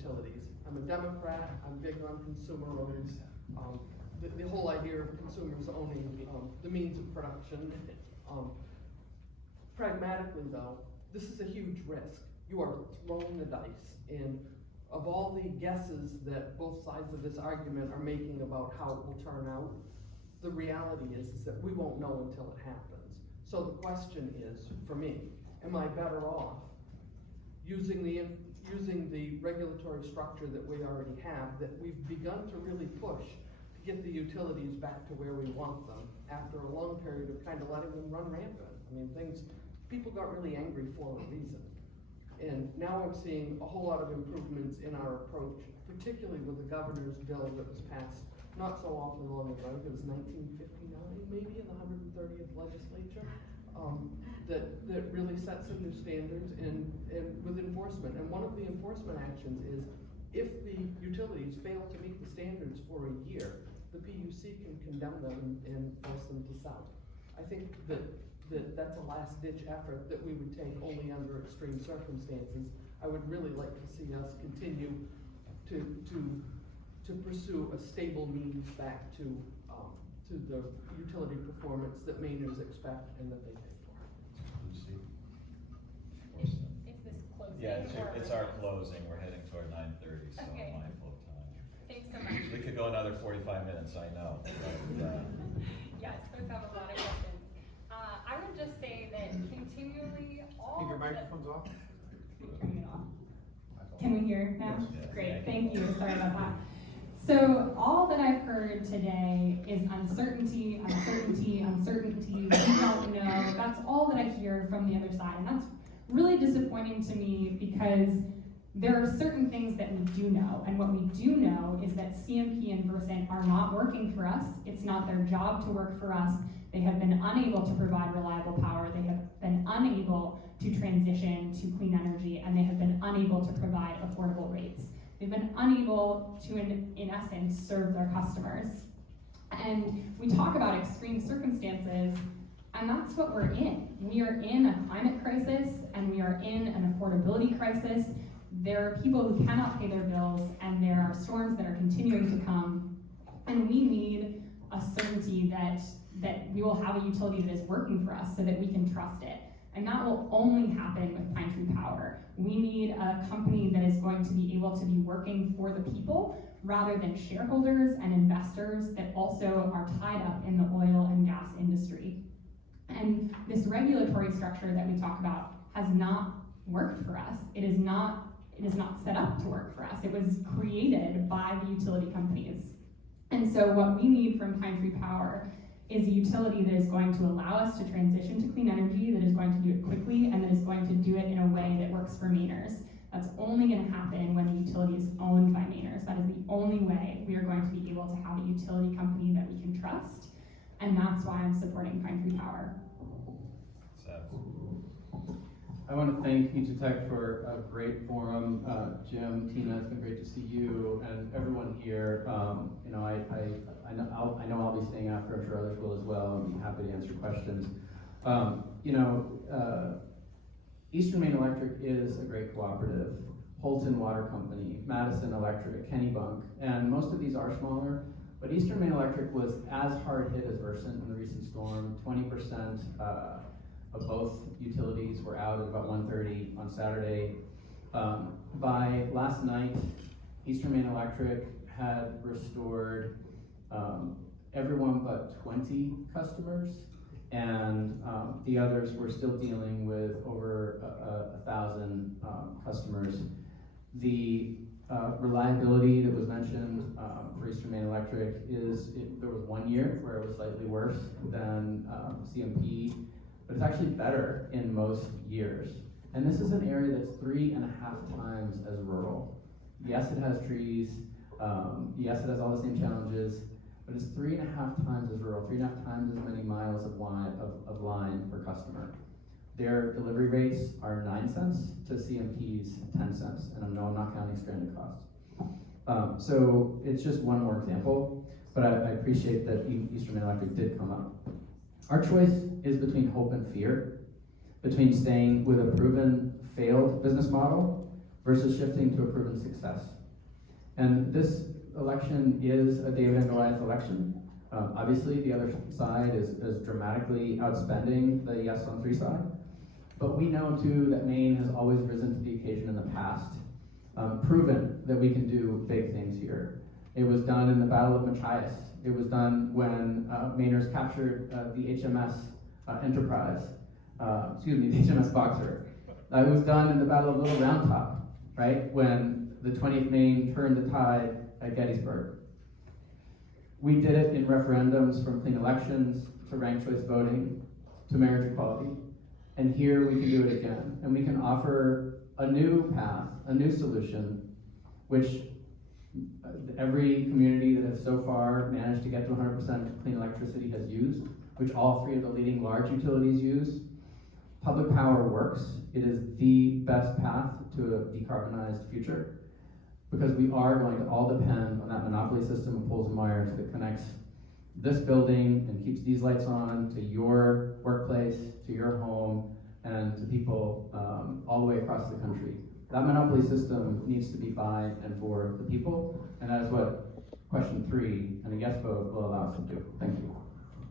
utilities. I'm a Democrat, I'm big on consumer roads. The whole idea of consumers owning the means of production. Pragmatically though, this is a huge risk. You are throwing the dice, and of all the guesses that both sides of this argument are making about how it will turn out, the reality is that we won't know until it happens. So the question is, for me, am I better off using the regulatory structure that we already have, that we've begun to really push to get the utilities back to where we want them after a long period of kind of letting them run rampant? I mean, people got really angry for a reason. And now I'm seeing a whole lot of improvements in our approach, particularly with the governor's bill that was passed not so awfully long ago. I think it was 1959, maybe, in the 130th legislature, that really sets some new standards and with enforcement. And one of the enforcement actions is if the utilities fail to meet the standards for a year, the PUC can condemn them and force them to sell. I think that's a last-ditch effort that we would take only under extreme circumstances. I would really like to see us continue to pursue a stable means back to the utility performance that Mainers expect and that they pay for. Is this closing? Yeah, it's our closing. We're heading toward 9:30, so okay. I'm mindful of time. Thanks so much. We could go another 45 minutes, I know. But, yes, folks have a lot of questions. I would just say that continually all Think your microphone's off? Turning it off. Can we hear now? Yes. Great, thank you. Sorry about that. So all that I've heard today is uncertainty, uncertainty, uncertainty. We don't know. That's all that I hear from the other side, and that's really disappointing to me because there are certain things that we do know, and what we do know is that CMP and Versant are not working for us. It's not their job to work for us. They have been unable to provide reliable power. They have been unable to transition to clean energy, and they have been unable to provide affordable rates. They've been unable to, in essence, serve their customers. And we talk about extreme circumstances, and that's what we're in. We are in a climate crisis, and we are in an affordability crisis. There are people who cannot pay their bills, and there are storms that are continuing to come, and we need a certainty that we will have a utility that is working for us so that we can trust it. And that will only happen with Pine Tree Power. We need a company that is going to be able to be working for the people rather than shareholders and investors that also are tied up in the oil and gas industry. And this regulatory structure that we talk about has not worked for us. It is not set up to work for us. It was created by the utility companies. And so what we need from Pine Tree Power is a utility that is going to allow us to transition to clean energy, that is going to do it quickly, and that is going to do it in a way that works for Mainers. That's only going to happen when the utility is owned by Mainers. That is the only way we are going to be able to have a utility company that we can trust, and that's why I'm supporting Pine Tree Power. I want to thank E2Tech for a great forum. Jim, Tina, it's been great to see you and everyone here. You know, I know I'll be staying after. I'm sure others will as well. I'm happy to answer questions. You know, Eastern Maine Electric is a great cooperative. Holton Water Company, Madison Electric, Kennebunk, and most of these are smaller. But Eastern Maine Electric was as hard hit as Versant in the recent storm. 20% of both utilities were out at about 1:30 on Saturday. By last night, Eastern Maine Electric had restored everyone but 20 customers, and the others were still dealing with over 1,000 customers. The reliability that was mentioned for Eastern Maine Electric there was 1 year where it was slightly worse than CMP, but it's actually better in most years. And this is an area that's 3.5 times as rural. Yes, it has trees. Yes, it has all the same challenges, but it's 3.5 times as rural, 3.5 times as many miles of line per customer. Their delivery rates are 9 cents to CMP's 10 cents, and no, I'm not counting stranded costs. So it's just one more example, but I appreciate that Eastern Maine Electric did come up. Our choice is between hope and fear, between staying with a proven failed business model versus shifting to a proven success. And this election is a David and Goliath election. Obviously, the other side is dramatically outspending the yes on 3 side. But we know too that Maine has always risen to the occasion in the past, proven that we can do big things here. It was done in the Battle of Machias. It was done when Mainers captured the HMS Enterprise, the HMS Boxer. It was done in the Battle of Little Round Top, right? When the 20th Maine turned the tide at Gettysburg. We did it in referendums from clean elections to ranked choice voting to marriage equality. And here we can do it again. And we can offer a new path, a new solution, which every community that has so far managed to get to 100% clean electricity has used, which all 3 of the leading large utilities use. Public power works. It is the best path to a decarbonized future, because we are going to all depend on that monopoly system of poles and wires that connects this building and keeps these lights on to your workplace, to your home, and to people all the way across the country. That monopoly system needs to be by and for the people, and that is what question 3 and a yes vote will allow us to do. Thank you.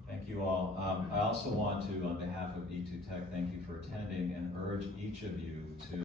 Thank you all. I also want to, on behalf of E2Tech, thank you for attending and urge each of you to